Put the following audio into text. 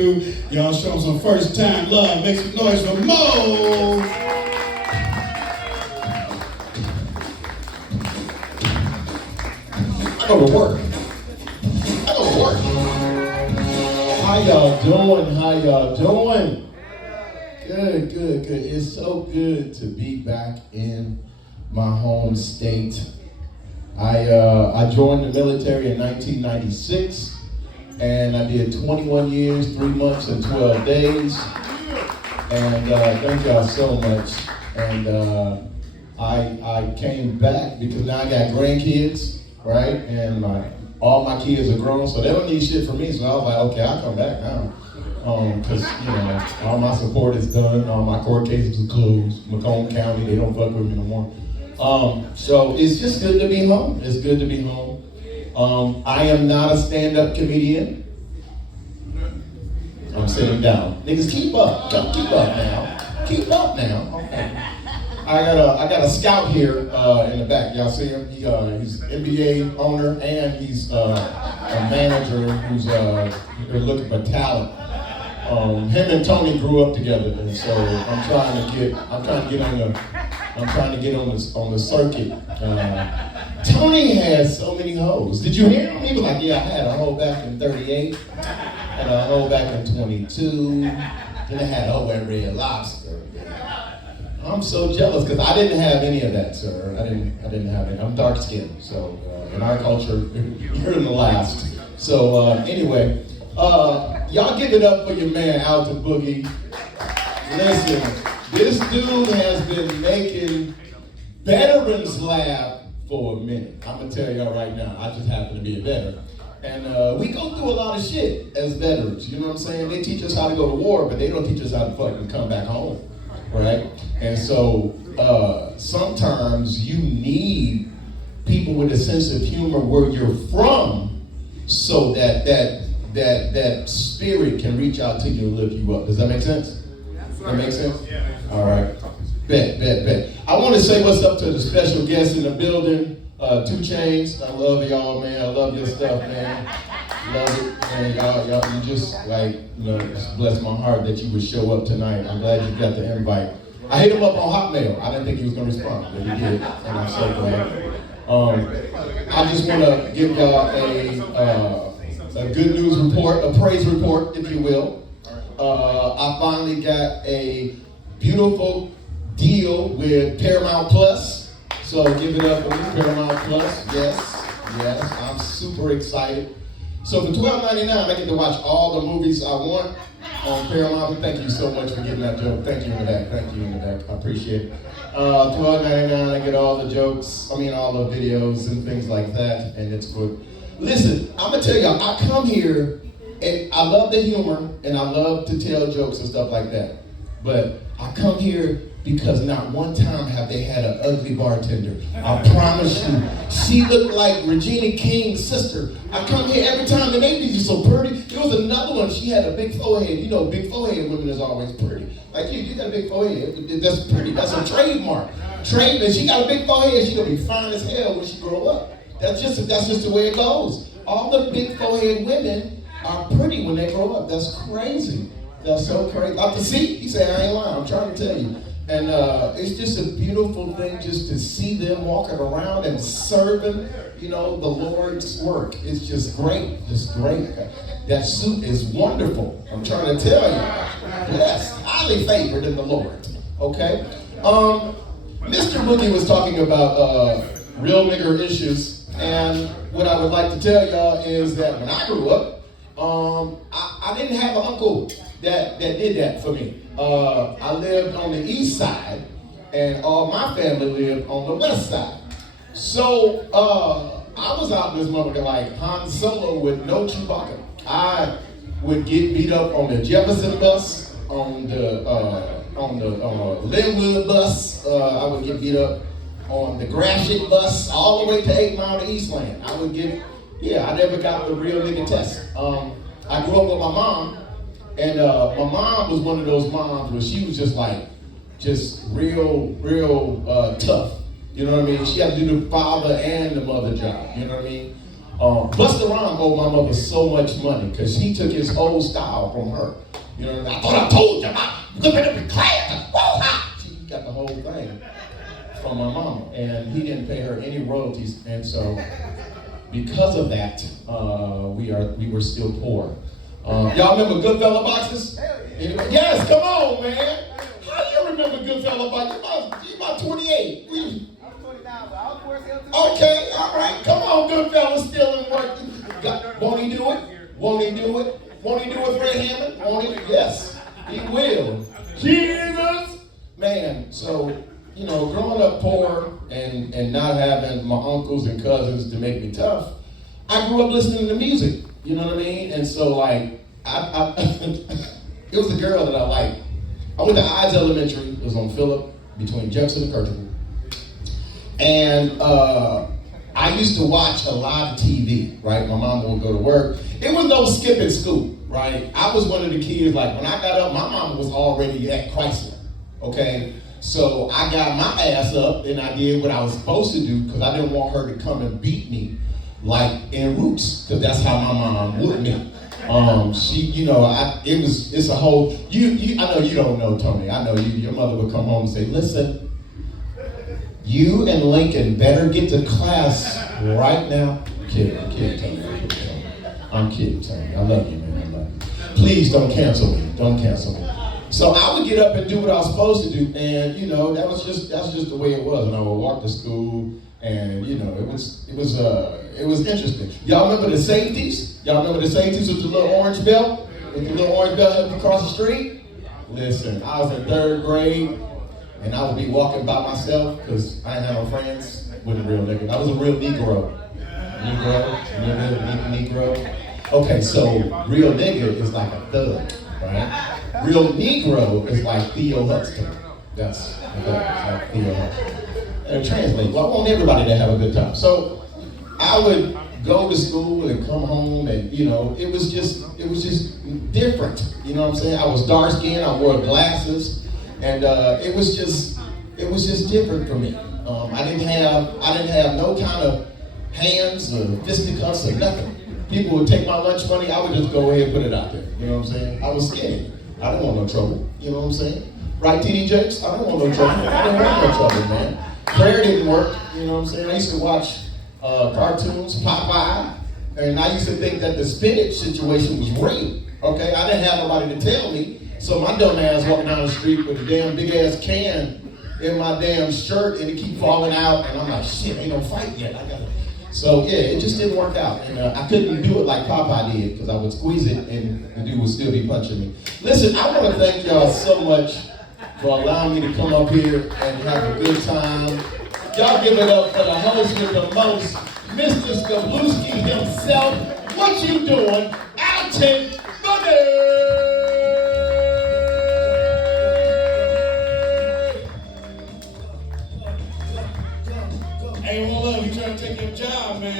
Y'all show some first time love. Make some noise for Mo. I go to work. How y'all doing? How y'all doing? Good. It's so good to be back in my home state. I joined the military in 1996. And I did 21 years, 3 months, and 12 days. And thank y'all so much. And I came back because now I got grandkids, right? And all my kids are grown, so they don't need shit from me. So I was like, okay, I'll come back now. Because, all my support is done. All my court cases are closed. Macomb County, they don't fuck with me no more. So it's just good to be home. It's good to be home. I am not a stand-up comedian. I'm sitting down. Niggas, keep up. Keep up now. Keep up now. Okay. I got a scout here in the back. Y'all see him? He's an NBA owner and he's a manager who's looking for talent. Him and Tony grew up together, and so I'm trying to get on the circuit. Tony has so many hoes. Did you hear him? He was like, yeah, I had a hoe back in 38, had a hoe back in 22, then I had a hoe at Red Lobster. I'm so jealous because I didn't have any of that, sir. I didn't have it. I'm dark skinned, so in our culture, you're in the last. So anyway, y'all give it up for your man, Alta Boogie. Listen, this dude has been making veterans laugh for a minute. I'm gonna tell y'all right now, I just happen to be a veteran. And we go through a lot of shit as veterans, you know what I'm saying? They teach us how to go to war, but they don't teach us how to fucking come back home, right? And so sometimes you need people with a sense of humor where you're from so that spirit can reach out to you and lift you up. Does that make sense? That make sense? All right. Bet. I want to say what's up to the special guests in the building. 2 Chainz. I love y'all, man. I love your stuff, man. Love it. And y'all, you just just bless my heart that you would show up tonight. I'm glad you got the invite. I hit him up on Hotmail. I didn't think he was going to respond, but he did, and I'm so glad. I just want to give y'all a good news report, a praise report, if you will. I finally got a beautiful deal with Paramount Plus. So give it up for Paramount Plus. Yes, I'm super excited. So for $12.99, I get to watch all the movies I want on Paramount. Thank you so much for getting that joke. Thank you in the back. I appreciate it. $12.99, I get all the jokes, all the videos and things like that, and it's good. Listen, I'm gonna tell y'all, I come here and I love the humor and I love to tell jokes and stuff like that. But I come here because not one time have they had an ugly bartender. I promise you. She looked like Regina King's sister. I come here every time and they be just so pretty. There was another one, she had a big forehead. You know, big forehead women is always pretty. Like you got a big forehead. That's pretty. That's a trademark. And she got a big forehead, she gonna be fine as hell when she grow up. That's just the way it goes. All the big forehead women are pretty when they grow up. That's crazy. That's so crazy. Out to see, he said, I ain't lying, I'm trying to tell you. And it's just a beautiful thing just to see them walking around and serving, the Lord's work. It's just great, That suit is wonderful. I'm trying to tell you. Blessed, highly favored in the Lord. Okay? Mr. Boogie was talking about real nigger issues. And what I would like to tell y'all is that when I grew up, I didn't have an uncle that did that for me. I lived on the east side, and all my family lived on the west side. So I was out in this motherfucker like Han Solo with no Chewbacca. I would get beat up on the Jefferson bus, on the Linwood bus. I would get beat up on the Gratiot bus, all the way to 8 Mile to Eastland. I never got the real nigga test. I grew up with my mom. And my mom was one of those moms where she was just real tough. You know what I mean? She had to do the father and the mother job. You know what I mean? Busta Rhymes owed my mother so much money because he took his whole style from her. You know, I thought I told you about looking up in class. She got the whole thing from my mama, and he didn't pay her any royalties, and so because of that, we were still poor. Y'all remember Goodfella boxes? Anyway, yes, come on, man. How do you remember Goodfella boxes? You about 28. I'm 29, but I was poor still too. Okay, all right, come on, Goodfella, still in work. Won't he do it? Won't he do it? Won't he do it, Fred Hammond? Won't he? Yes, he will. Jesus! Man, so, you know, growing up poor and not having my uncles and cousins to make me tough, I grew up listening to music, you know what I mean? And so, like, it was a girl that I liked. I went to Ides Elementary. It was on Phillip, between Jefferson and Kirkland. And I used to watch a lot of TV, right? My mom would go to work. It was no skipping school, right? I was one of the kids, like, when I got up, my mom was already at Chrysler, okay? So I got my ass up and I did what I was supposed to do because I didn't want her to come and beat me like in Roots, because that's how my mom would me. She, you know, it's a whole, I know you don't know, Tony. I know your mother would come home and say, listen, you and Lincoln better get to class right now. I'm kidding, Tony. I'm kidding, Tony. I love you, man. I love you. Please don't cancel me. Don't cancel me. So I would get up and do what I was supposed to do, and you know that's just the way it was. And I would walk to school, and you know it was interesting. Y'all remember the safeties? Y'all remember the safeties with the little orange belt? With the little orange belt helped you cross the street? Listen, I was in 3rd grade, and I would be walking by myself because I didn't have no friends with a real nigga. I was a real Negro. Negro. Okay, so real nigga is like a thug, right? Real Negro is like Theo Hudson. That's like Theo Hudson. And translate. Well, I want everybody to have a good time. So I would go to school and come home, and you know, it was just different. You know what I'm saying? I was dark skinned. I wore glasses, and it was just different for me. I didn't have no kind of hands or fisticuffs or nothing. People would take my lunch money. I would just go ahead and put it out there. You know what I'm saying? I was skinny. I didn't want no trouble. You know what I'm saying? Right, TD Jakes? I didn't want no trouble. I didn't want no trouble, man. Prayer didn't work. You know what I'm saying? I used to watch cartoons, Popeye, and I used to think that the spinach situation was real. Okay, I didn't have nobody to tell me, so my dumb ass walking down the street with a damn big ass can in my damn shirt, and it keep falling out, and I'm like, shit, ain't no fight yet. So yeah, it just didn't work out, and I couldn't do it like Popeye did because I would squeeze it, and the dude would still be punching me. Listen, I want to thank y'all so much for allowing me to come up here and have a good time. Y'all give it up for the host with the most, Mr. Skabluski himself. What you doing? Alton Money! Hey, one love, you trying to take your job, man.